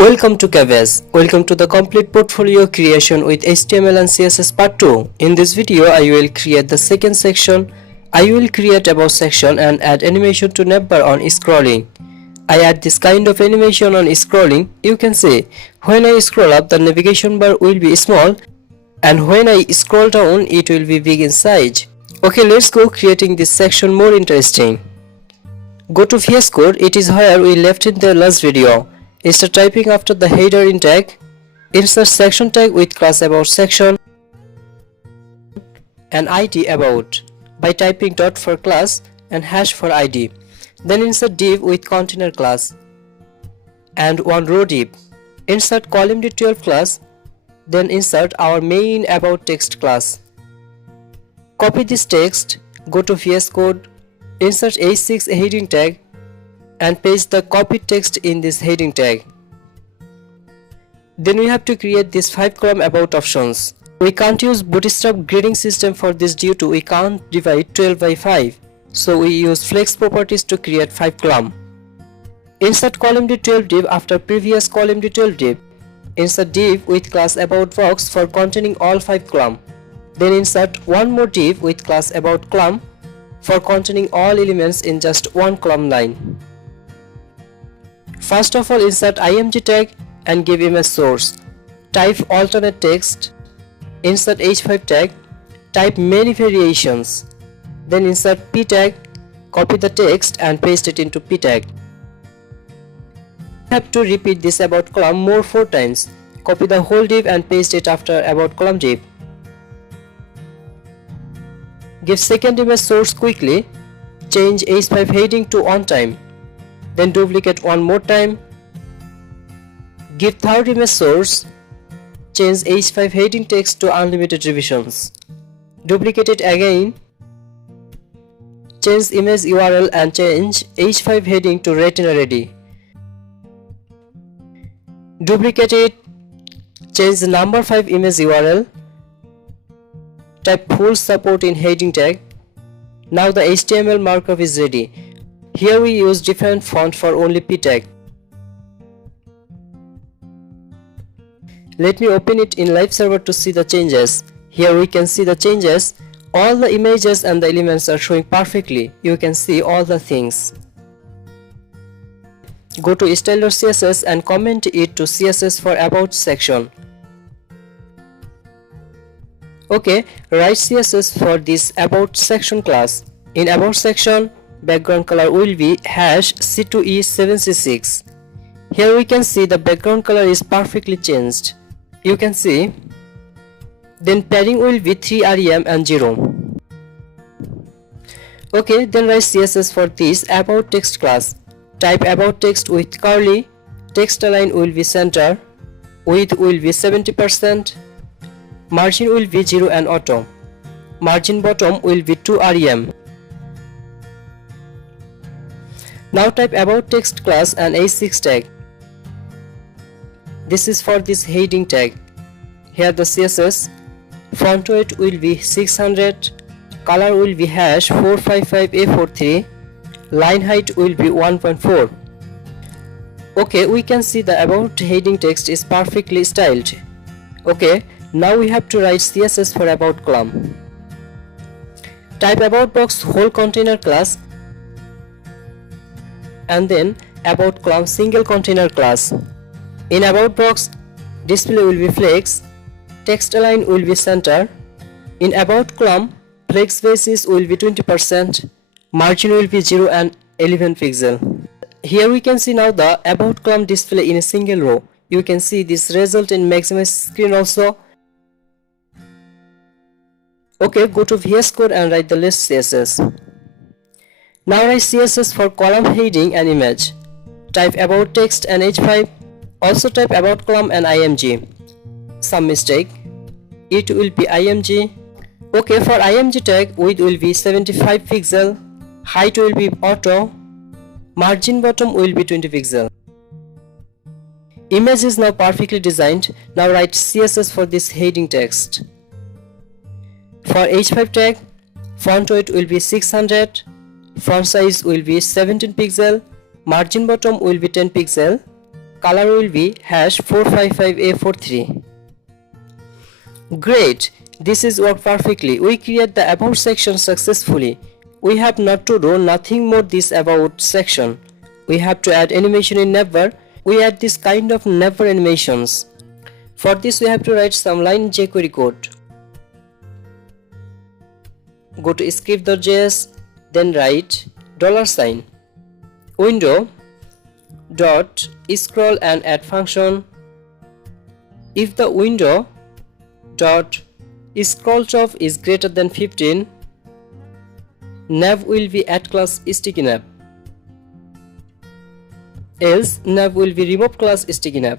Welcome to Canvas. Welcome to the complete portfolio creation with HTML and CSS part 2. In this video, I will create the second section. I will create about section and add animation to navbar on scrolling. I add this kind of animation on scrolling. You can see when I scroll up, the navigation bar will be small, and when I scroll down, it will be big in size. Okay, let's go creating this section more interesting. Go to VS Code. It is where we left in the last video. Start typing after the header in tag. Insert section tag with class about section and id about by typing dot for class and hash for id. Then insert div with container class and one row div. Insert column d12 class. Then insert our main about text class. Copy this text. Go to VS Code. Insert h6 heading tag and paste the copied text in this heading tag. Then we have to create these 5 column about options. We can't use bootstrap grading system for this due to we can't divide 12 by 5. So we use flex properties to create 5 column. Insert column d12 div after previous column d12 div. Insert div with class about box for containing all 5 column. Then insert one more div with class about column for containing all elements in just one column line. First of all, insert img tag and give image source. Type alternate text. Insert h5 tag. Type many variations. Then insert p tag. Copy the text and paste it into p tag. You have to repeat this about column more 4 times. Copy the whole div and paste it after about column div. Give second image source quickly. Change h5 heading to on time. Then duplicate one more time. Give third image source. Change h5 heading text to unlimited revisions. Duplicate it again. Change image URL and change h5 heading to retina ready. Duplicate it. Change the number 5 image URL. Type full support in heading tag. Now the HTML markup is ready. Here we use different font for only p tag. Let me open it in live server to see the changes. Here we can see the changes. All the images and the elements are showing perfectly. You can see all the things. Go to style.css and comment it to CSS for about section. Okay, write CSS for this about section class. In about section, background color will be hash C2E7C6. Here we can see the background color is perfectly changed. You can see. Then padding will be 3 rem and 0. Okay, then write CSS for this about text class. Type about text with curly. Text align will be center. Width will be 70%. Margin will be 0 and auto. Margin bottom will be 2 rem. Now type about text class and h6 tag. This is for this heading tag. Here the CSS. Font weight will be 600. Color will be hash 455A43. Line height will be 1.4. Okay, we can see the about heading text is perfectly styled. Okay, now we have to write CSS for about column. Type about box whole container class and then about column single container class. In about box, display will be flex, text align will be center. In about column, flex basis will be 20%, margin will be 0 and 11 pixel. Here we can see now the about column display in a single row. You can see this result in maximize screen also. Okay, go to VS Code and write the list CSS. Now write CSS for column heading and image. Type about text and h5. Also type about column and img. Some mistake. It will be img. Okay, for img tag, width will be 75 pixel. Height will be auto. Margin bottom will be 20 pixel. Image is now perfectly designed. Now write CSS for this heading text. For h5 tag, font weight will be 600. Font size will be 17 pixel, margin bottom will be 10 pixel, color will be #455A43. Great, this is worked perfectly. We create the about section successfully. We have not to do nothing more this about section. We have to add animation in navbar. We add this kind of navbar animations. For this we have to write some line jQuery code. Go to script.js, then write $, window dot scroll and add function. If the window dot scroll top is greater than 15, nav will be add class sticky nav, else nav will be remove class sticky nav.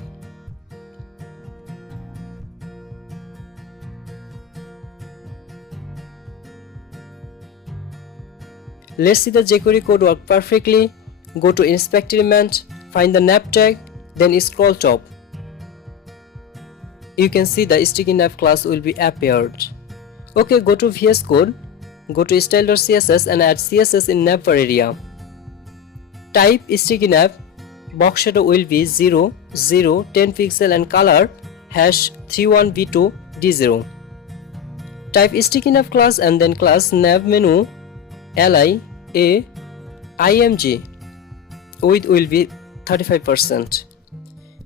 Let's see the jQuery code work perfectly. Go to inspect element, find the nav tag, then scroll top. You can see the sticky nav class will be appeared. Okay, go to VS Code, go to style.css and add CSS in navbar area. Type sticky nav, box shadow will be 0, 0, 10 pixel and color #31v2d0. Type sticky nav class and then class nav menu li a img, width will be 35%.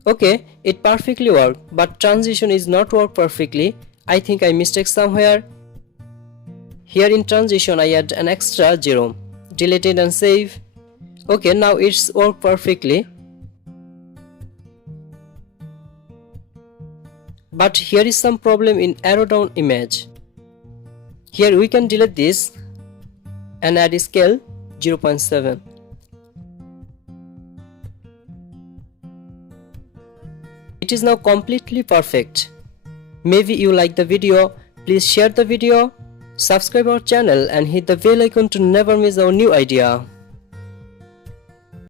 Okay, it perfectly worked, but transition is not worked perfectly. I think I mistake somewhere. Here in transition I add an extra 0. Delete it and save. Okay, now it's worked perfectly. But here is some problem in arrow down image. Here we can delete this and add scale 0.7. It is now completely perfect. Maybe you like the video. Please share the video, subscribe our channel and hit the bell icon to never miss our new idea.